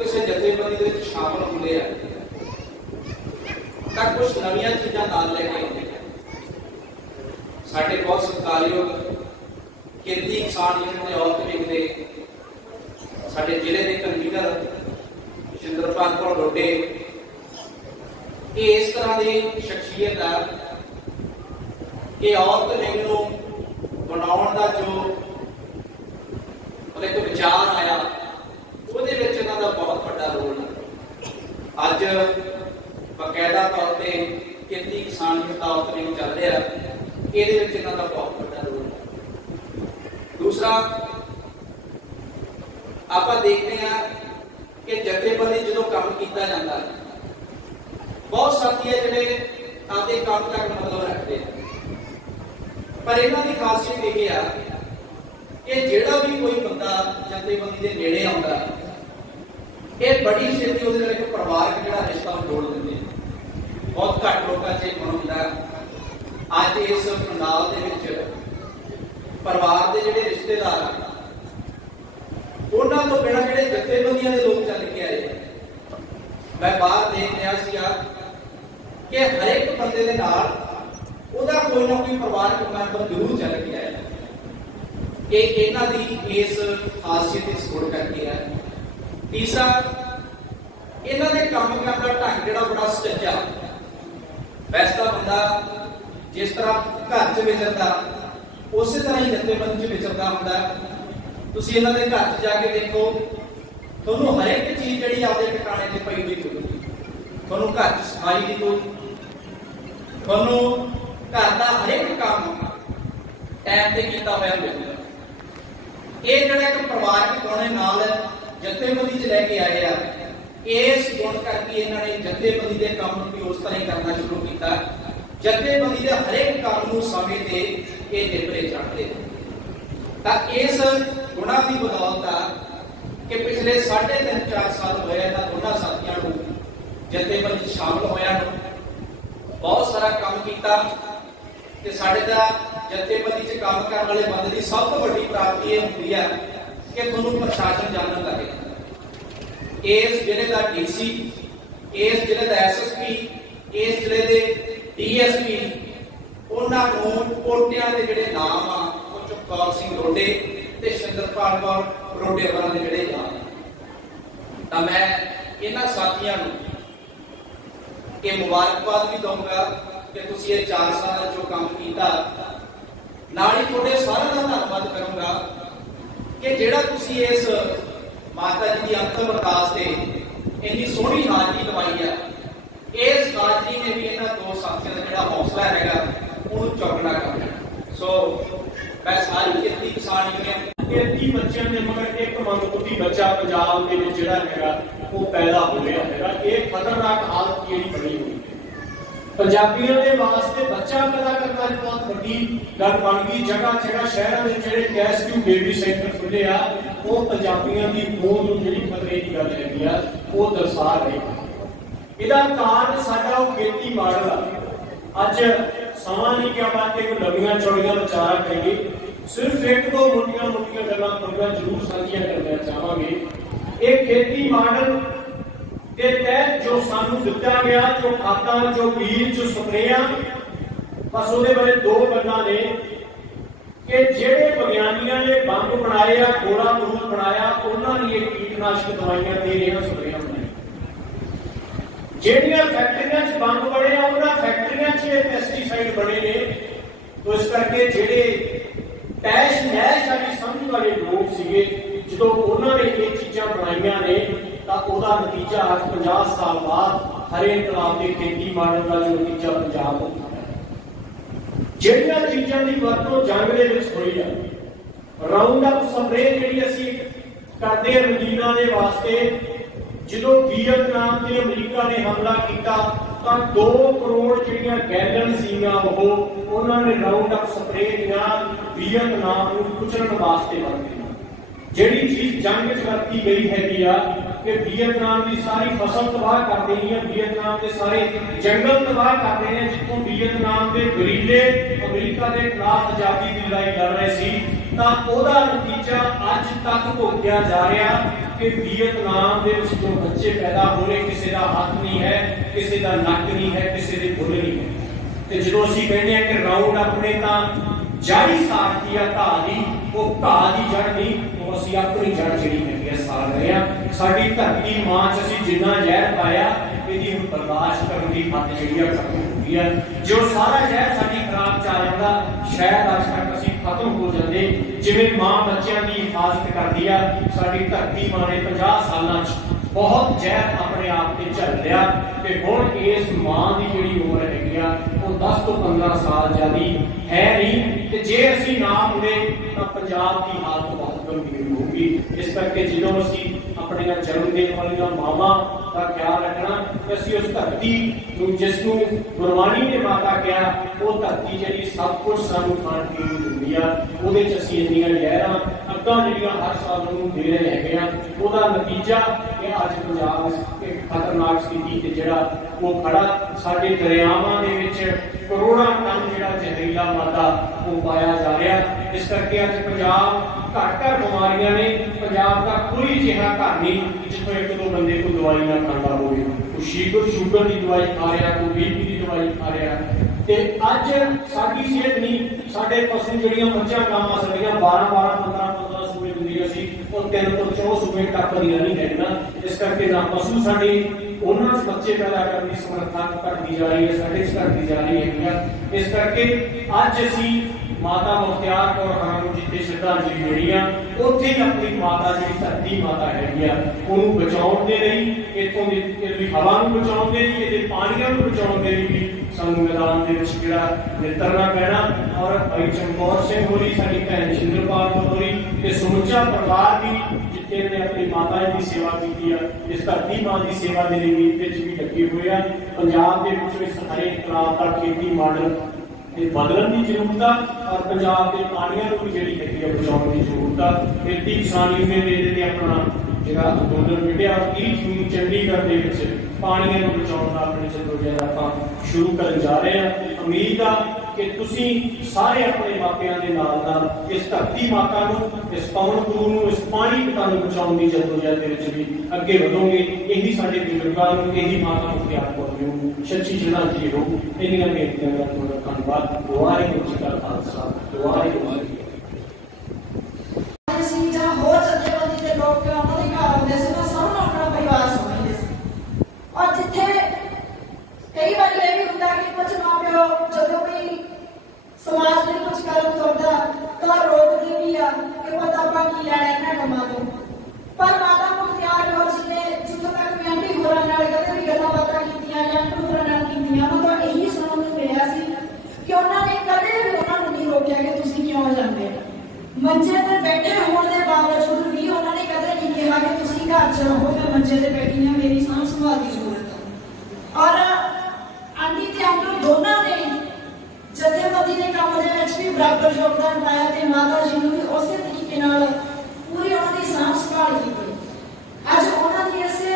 किसी जथेबंदी दे विच शामिल होंदे आ तां कुछ नवीं चीज़ां नाल लैके आउंदे आ। साडे बहुत सत्कारयोग किरती किसान यूनियन के औरत विंग दे साडे जिले के कन्वीनर शिंदरपाल कौर रोडे इस तरह की शख्सियत है कि औरत विंग नूं बनाउण दा जो एक विचार आया ਉਹਦੇ ਵਿੱਚ ਇਹਨਾਂ ਦਾ बहुत ਵੱਡਾ रोल है। अज बकायदा तौर पर किरती किसान यूनियन औरत विंग चल रहा है, ਇਹਦੇ ਵਿੱਚ ਇਹਨਾਂ ਦਾ बहुत ਵੱਡਾ रोल है। दूसरा आप देखते हैं कि जथेबंदी जो काम किया जाता है बहुत साथी है जोड़े आपके काम तक मतलब रखते हैं, पर इन्हों की खासियत यह है कि जोड़ा भी कोई बंदा जथेबंदी के नेड़े आता ये बड़ी छेती उस परिवारक जो रिश्ता जोड़ देंगे। बहुत घट लोगों से होता अज इस पंडाल के परिवार के जोड़े रिश्तेदार उन्होंने तो बिना जो जथेबंदियों के लोग चल के आए। मैं बाहर देख रहा कि हरेक बंदे के नाल उहदा कोई ना कोई परिवारक मैंबर जरूर चल के आया। ये इन्हां दी इस खासियत इस गुण करके है। तीसरा इन्हां दे काम करने का ढंग जिहड़ा बड़ा सुचज्जा। वैसा बंदा जिस तरह घर च विचरदा उस तरह ही जथेबंदी च विचरदा हुंदा। तुसीं इन्हां दे घर च जाके देखो, तुहानूं हर एक चीज़ जिहड़ी आपदे ठिकाणे ते पई हुई मिलूगी। तुहानूं घर च सफाई दी कोई, तुहानूं घर दा हर एक काम टाइम ते कीता होया मिलूगा। ये जिहड़ा एक परिवारक गुण नाल जथेबंदी च लैके आए आ, इस गुण करके इन्हां ने जथेबंदी के काम भी उस तरह ही करना शुरू किया। जथेबंदी के हर एक काम नूं समय ते ये निपरे चढ़ते तां इस गुणा की बदौलत कि पिछले 3.5-4 साल होए इन्हां दोनों साथियों को जथेबंदी शामिल होया बहुत सारा काम किया। साडे दा जथेबंदी च काम करने वाले बंदे की सब तो बड़ी प्राप्ति यह होती है कि तुहानूं प्रशासन जानन लगे। इस जिले का DC, इस जिले का SSP, इस जिले के DSP उन्होंने कोटिया के जोड़े नाम आ चमकौर सिंह रोडे ते शिंदरपाल कौर रोडे वालों के जोड़े नाम तो मैं इन्हां साथियों ये मुबारकबाद भी दूंगा कि तुसीं ये 4 साल जो काम किया। नाल ही तुहाडे सारिआं दा धन्नवाद करूंगा कि जिहड़ा तुसीं इस माता जी की अंतिम अरदास से इन्नी सोहनी हाजरी लवाई है। इस हाजरी ने भी इन्हां 2 साथियों का जिहड़ा हौसला है उन्होंने चौगना करना। सो मैं सारी किरती किसान यूनियन 30 बच्चों के मगर एक मंदबुद्धि बच्चा पंजाब के जिहड़ा है वो पैदा हो रहा है। ये खतरनाक हालत जिहड़ी बनी हुई है पंजाबियों के वास्ते बच्चा पैदा करना बहुत बड़ी गल बन गई। जगह जगह शहरों में जो टेस्ट ट्यूब बेबी सेंटर खुले आ वो पंजाबियों की होंद जी खतरे की गल है वो दर्शा रहे। इसका कारण साडा वो खेती मॉडल आ। अज समा नहीं क्या बात है नवियां चौड़ियां विचार करिए। सिर्फ 1-2 मोटियां गल्लां तुहाडे जरूर साझियां करना चाहांगे। ये खेती मॉडल के तहत जो सानू दिता गया जो खाता जो बीज जो स्प्रेयां बस वो बारे 2 गल्लां ने कि जेड़े विज्ञानियों ने बंब बनाया गोला बारूद बनाया उन्होंने ये कीटनाशक दवाइयां दे रहे स्प्रेयां बनाई। जेड़ियां फैक्ट्रियां च बंब बने उन्होंने फैक्ट्रियां च पेस्टिसाइड बने ने। तो इस करके जेड़े तैश नैश वाली समझ वाले लोग सीगे जो उन्होंने ये चीज़ां बनाइया ने ਉਹਦਾ नतीजा आज 50 साल बाद हरे इनकलाब के खेती मॉडल का जो नतीजा पंजाब होता है। ਜਿਹੜੀਆਂ चीज़ों की वरतों जंग के हुई है राउंड अप स्प्रे जी असी करते हैं मदीना के वास्ते जो वियतनाम से अमरीका ने हमला किया तो 2 करोड़ ਜਿਹੜੀਆਂ गैलन सीगा उन्होंने राउंड अप स्प्रे वियतनाम को कुचलने वास्ते वरती। ਜਿਹੜੀ चीज जंग च वरती गई हैगी आ कि वियतनाम की सारी फसल तबाह कर देनी है, वियतनाम के सारे जंगल तबाह कर देने हैं। जितों वियतनाम के गरीले अमरीका के खिलाफ आजादी की लड़ाई लड़ रहे सी तां ओहदा नतीजा अज तक भुगतिया जा रहा कि वियतनाम दे विच जो बच्चे पैदा हो रहे, किसी का हाथ नहीं है, किसी का नक नहीं है, किसी के फुल नहीं है। तो जो असीं कहते हैं कि राउंड अपने तां जड़ ही साड़ती है घाह की, वो घाह की जड़ नहीं, वो असीं अपनी जड़ जिहड़ी हैगी आ साड़ रहे हैं। साडी धरती मां च असीं जिन्ना जहर पाया, इहदी हुण बर्दाश्त करन दी हद जिहड़ी आ खत्म हो गई है। जो सारा जहर साडी खुराक च आ जांदा, शायद अज तक असीं खत्म हो जाते। जिवें मां बच्चों की हिफाजत करती है, साडी धरती मां ने 50 सालों बहुत जहर अपने आप से झल लिया। ते हुण इस मां की जिहड़ी उम्र हैगी आ, वो 10 तो 15 साल ज़्यादा है नहीं। ते जे असीं ना मुड़े तो पंजाब की हालत बहुत गंभीर होगी। इस करके जो असीं अपने जन्म देने वाली मावां का ख्याल रखना कि असीं उस धरती जिसनूं गुरबाणी ने माता कहा, वो धरती जी सब कुछ सानूं खाण पीण नूं दिंदी आ, उहदे च असीं इन्नियां लहरां अग्गां जिहड़ियां हर साल नूं दे रहे हैगे आ। उहदा नतीजा कि अज पंजाब एक खतरनाक स्थिति ते जिहड़ा वो खड़ा, साडे दरियावां दे विच करोड़ां टन जिहड़ा जहरीला मादा वो पाया जा रहा। इस करके अज पंजाब घर बीमारियां ने। पंजाब का कोई जिहा घर नहीं जिथों एक दो बंदे को दवाई ना खांदा होवे। कोई शुगर की दवाई खा रहा, कोई बीपी की दवाई खा रहा। ते अज साडी सेहत नहीं, साडे पशु जिहड़ियां मੱਝਾਂ गावां साडीਆਂ 12-12 15-15 सूबे दिंदियां सी, ਉਹ 3 ਤੋਂ 4 सूबे टप्पदियां नहीं हैगियां। इस करके ना पशु साडे उन्हां च बच्चे पैदा करने की समर्था घटती जा रही है, साडे च घटती जा रही है। इस करके अज असीं माता मुख्तियार कौर खान नूं जिथे श्रद्धांजलि देनी आ, उत्थे ही अपनी माता जी धरती माता हैगी आ, उहनूं बचाउण दे लई, इत्थों दी हवा नूं बचाउण दे लई, इहदे पाणीआं नूं बचाउण दे लई सानूं मैदान दे विच जिहड़ा नितरना पैना। और भाई चमकौर सिंह होरी, साडी भैन जिंदरपाल होरी ते समੁੱਚਾ परिवार भी जिथे ने अपनी माता जी की सेवा की है, इस धरती मां की सेवा के लिए भी लगे हुए हैं। पंजाब के विच इस हरेक तरह का खेती मॉडल बदलने की जरूरत है, और पंजाब के पानियों को भी जी है बचाने की जरूरत है। खेती किसानी में अपना जो अंदोलन मिटिया, 30 जून चंडीगढ़ के पानियों को बचाने का अपने जदोजहद आप शुरू कर जा रहे हैं। उम्मीद आ कि तुसी सारे अपने मापियां दे नाल इस धरती माता नूं, इस पवन गुरु नूं, इस पानी पिता नूं बचाउण दी जदोजहद दे विच भी अगे वधोगे। यही साडे बुजुर्गां नूं, यही माता मुख्तियार कौर नूं सच्ची श्रद्धांजलि हो। इन्नियां बेनतियां दा तुहाडा धन्नवाद। वाहिगुरू जी का खालसा, वाहिगुरू जी की और जिथे कई बार यह भी होता है कि कुछ माँ प्यो जो कोई समाज में कुछ कर्म करता तो रोकते भी आ कि पता अपना की लैना इन्होंने कमा दो। पर माता मुख्तियार कौर जी ने जितों तक मैं आंटी होरां नाल कदे भी गल्लां बातां कीतियां जां आंटी होरां नाल कीतियां, मतलब यही सुनने को मिलिया सी कि उन्होंने कदे भी उन्होंने नहीं रोकिया कि तुसीं क्यों जांदे। मंजे ते बैठे होने के बावजूद भी उन्होंने कदे नहीं कहा कि तुसीं घर च रहो, मैं मंजे ते बैठी हां, मेरी सांभ संभाल की जरूरत है। और आंटी ते अंकल दोनों ने जथेबंदी ने काम भी बराबर योगदान पाया ते माता जी ने भी उस तरीके नाल पूरी उन्होंने सांभ संभाल की। अज उन्होंने इसे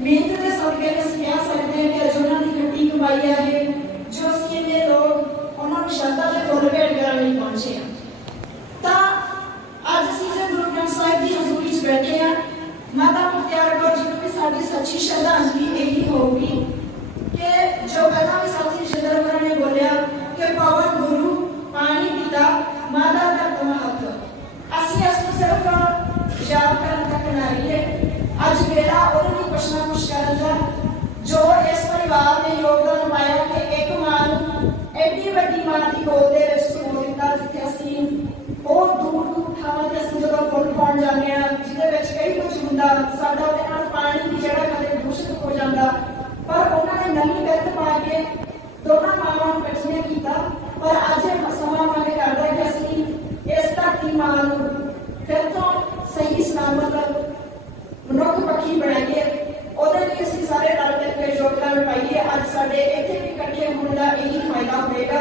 मेहनत के सदके असीं कह सकते हैं कि अज उन्होंने खट्टी कमाई है जो इन्ने लोग उन्होंने श्रद्धा के फुल भेंट करने पहुंचे हैं। तो अज असीं जो गुरु ग्रंथ साहिब की हजूरी च बैठे हैं, माता मुख्तियार कौर जी को भी साडी सच्ची श्रद्धांजलि यही होगी कि जो पहला भी साथी जिंदर ने बोलिया कि पवन गुरु पानी पिता माता धरत महत, असीं इसको सिर्फ याद करने तक ना रहिए। अज वेला उन्होंने कुछ ना कुछ करन दा जो इस परिवार ने योगदान पाया कि एक मां एडी वड्डी मां की गोद दे विच सो दिता, जिथे असीं बहुत दूर दूर थावां ते असीं जदों फुल पाउण जांदे आ, जिहदे विच कई कुछ हुंदा, साडा उहदे नाल पानी भी जिहड़ा कदे दूषित हो जांदा, पर उन्होंने नवीं गत पा के दोनों मावां नूं इकट्ठियां कीता। पर अज समां मंग करदा कि असीं इस धरती मां नूं फिर तो सही सलामत मनुख पक्षी बनाइए, उहदे लई असीं सारे रल मिल के योगदान पाइए। अज साडे इत्थे भी इकट्ठे होण दा यही फायदा होएगा।